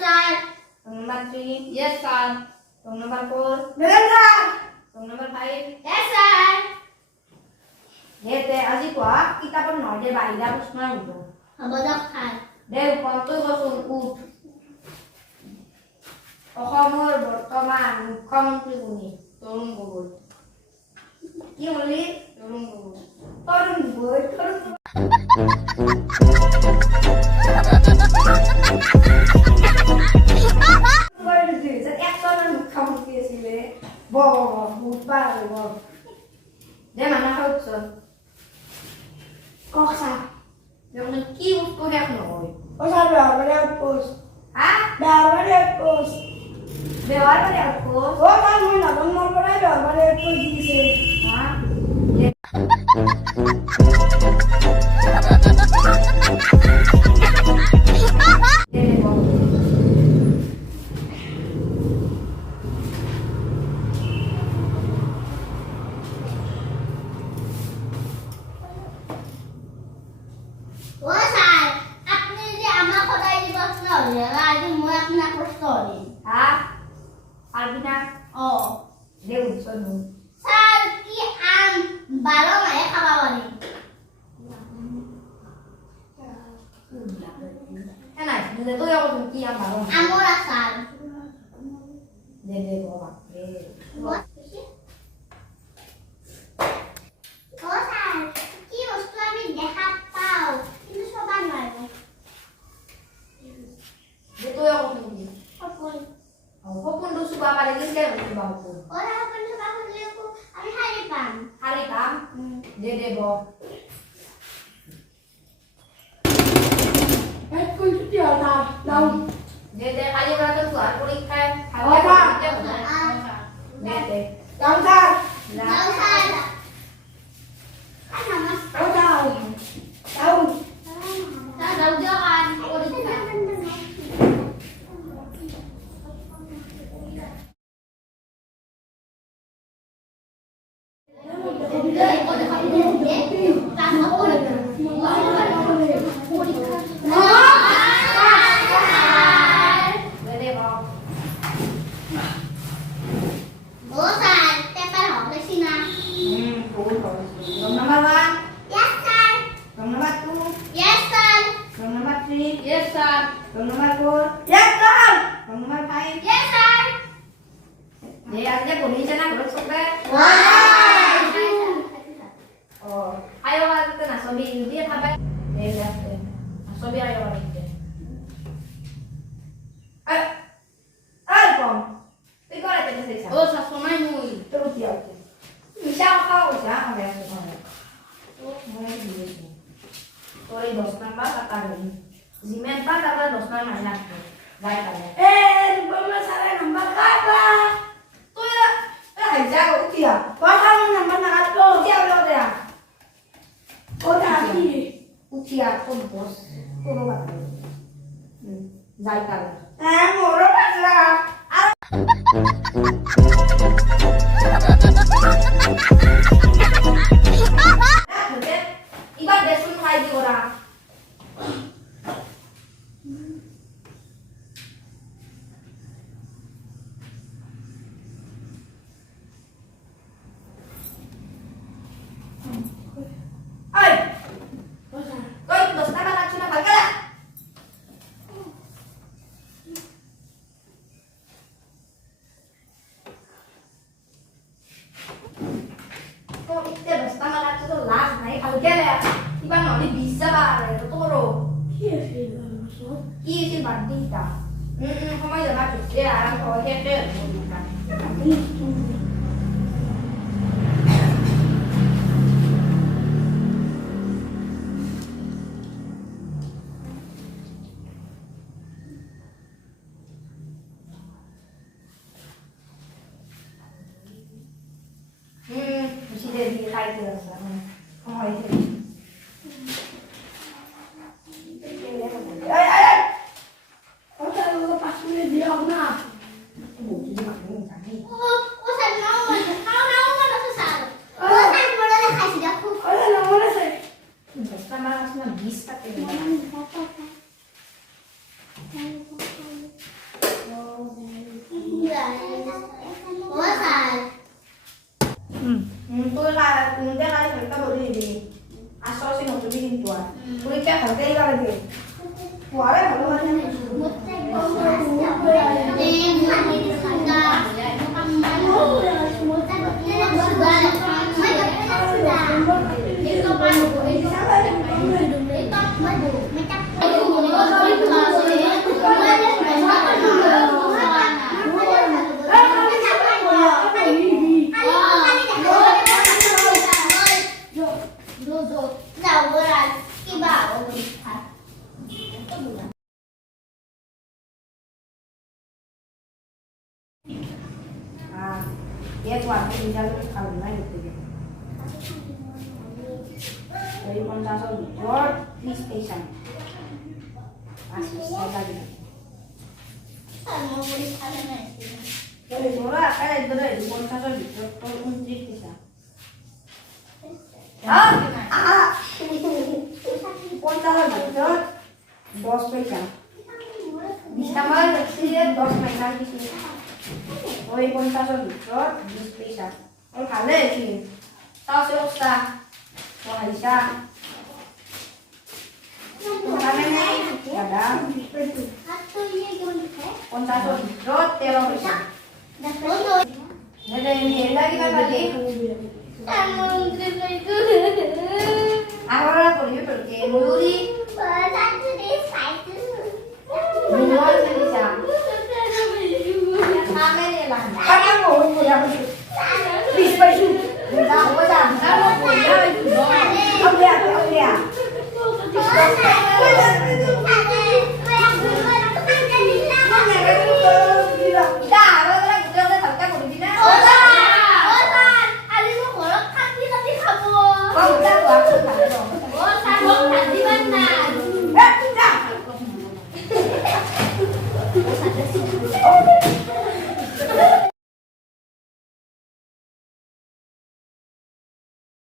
sir. Wrong number 3. Yes, sir. Wrong number 4. Meron sir. Wrong number 5. Yes, sir. Dete আজি কোৱা কিতাপৰ নহয় দে বাহিৰা প্ৰশ্ন আহিব হ'ব দিয়ক sir. দে কমটো কচোন উঠ অসমৰ বৰ্তমান মুখ্যমন্ত্ৰী কোনি তৰুণ গগৈ। কি হলি তৰুণ গগৈ। তৰুণ গগৈ মুখ্যমন্ত্ৰী আছিলে বুধবাৰ আহিব দে মানুহ খাওকচোন কওক sir. দেখোন কি বস্তু শেষ নহয় O sir, beharapare outpost. হা Beharapare outpost. ব্যৱহাৰ কৰি আকৌ O sir, মই নৱেম্বৰ পৰাই beharapare outpost দিছে। হা দে দে বল ও স্যার, আপনি যে আমার সদায় যে প্রশ্ন হলে আজি মই আপনার প্রশ্ন হলে হা পারবি না ও দে উঠছন স্যার কি আম 12 মাহে খাবা পারি হ্যাঁ না দিলে তো এখন কি আমার আমর আচার দে দে বাবা দে ও স্যার কি বস্তু আমি দেখা পাও কিন্তু সবার নয় দে তো এখন কি সপন হপন তো সুবা পারে দিলে হচ্ছে বাবু ওরা সপন সবার হলে আমি হারি পাম হারে কাম দে দে ব এই কোন ছুটি হয় না? নাও। দে দে কালি ওরা তো আর পরীক্ষায় বাবা। দে দে যাও sir. যাও স্যার আর নমস্কার ও যাও। যাও। স্যার যাও দিও আর পরীক্ষা দে দে ব ও স্যার পেপার হবে সিনা বহুত হবে wrong number 1 Yes, sir. Wrong number 2 Yes, sir. Wrong number 3 Yes, sir. Wrong number 4 Yes sir. Wrong number 5 Yes, sir. দে আজকে বলিছে না ঘৰত সবে ও আয়ো আজকে না সবই দিয়ে খাবে দে দে সবই আয়ো আজকে আর কম তুই করে তে দেখিস ও সবসময় মুই। তো কি আছে মিশা খাও যা হবে আছে ভালো তো মনে দিয়েছি তোর এই 10 নাম্বার টাকা নেই জিমেন পা তারপর 10 নাম্বার মাইনাস করে যাই তাহলে Eh, vamos a ver number kata. তুই এই যা উঠিয়া Baka mo naman na ato. উঠিয়া বলো দেয়া O dati. উঠিয়া কোন বস কোনো কথা নেই যাই তাহলে Eh, muro pa sila. এবার বেসন খাই দি ওরা আই কই দস্তা না লাগছ না ভালকা তো ইতে দস্তা না লাগছ তো লাজ নাই ভালকে এবার নহলে 20 যাবা তোরো Yes, yes. কি এসে বাদ দিতা সময় যাবা চুপে আরাম করে হেঁটে বেশি দেরি খাইতে আসা সময় Ay, ay, ay. Ano tayo magpapasok na di ako na. O sir নাও নাও মনে তো স্যার ও স্যার বড় দেখাইছি দেখো Wala na, wala sir. Basta malakas na bis ka. 얘 저한테 인자를 가면 되게. Dari Poncaso Resort di station. Masih saya lagi. Mau beli apa nih? Dari murah kayak itu dari Poncaso Resort turun di station. Poncaso Resort dos station. Bisa malah sih dos mainan di sini. Dari Poncaso Resort di station. Oh kalian sih. Tahu sih Ustaz. Wah, Aisyah. Makanannya ada Satu ini gimana? Poncaso Resort teroris. Dah foto. Ada ini lagi kan tadi. Kamu terima itu. Ahora por yo porque muluri Satu di satu. minum bisa. Kami lah. Parang mo, wala ko siya. Please, pa siya. Kita apa dah? Kamu punya itu. Ang liya, ang liya. Dah, kalau lagi kita udah tahu kan mau di mana. Kau udah waktu tak dong. Eh, dah.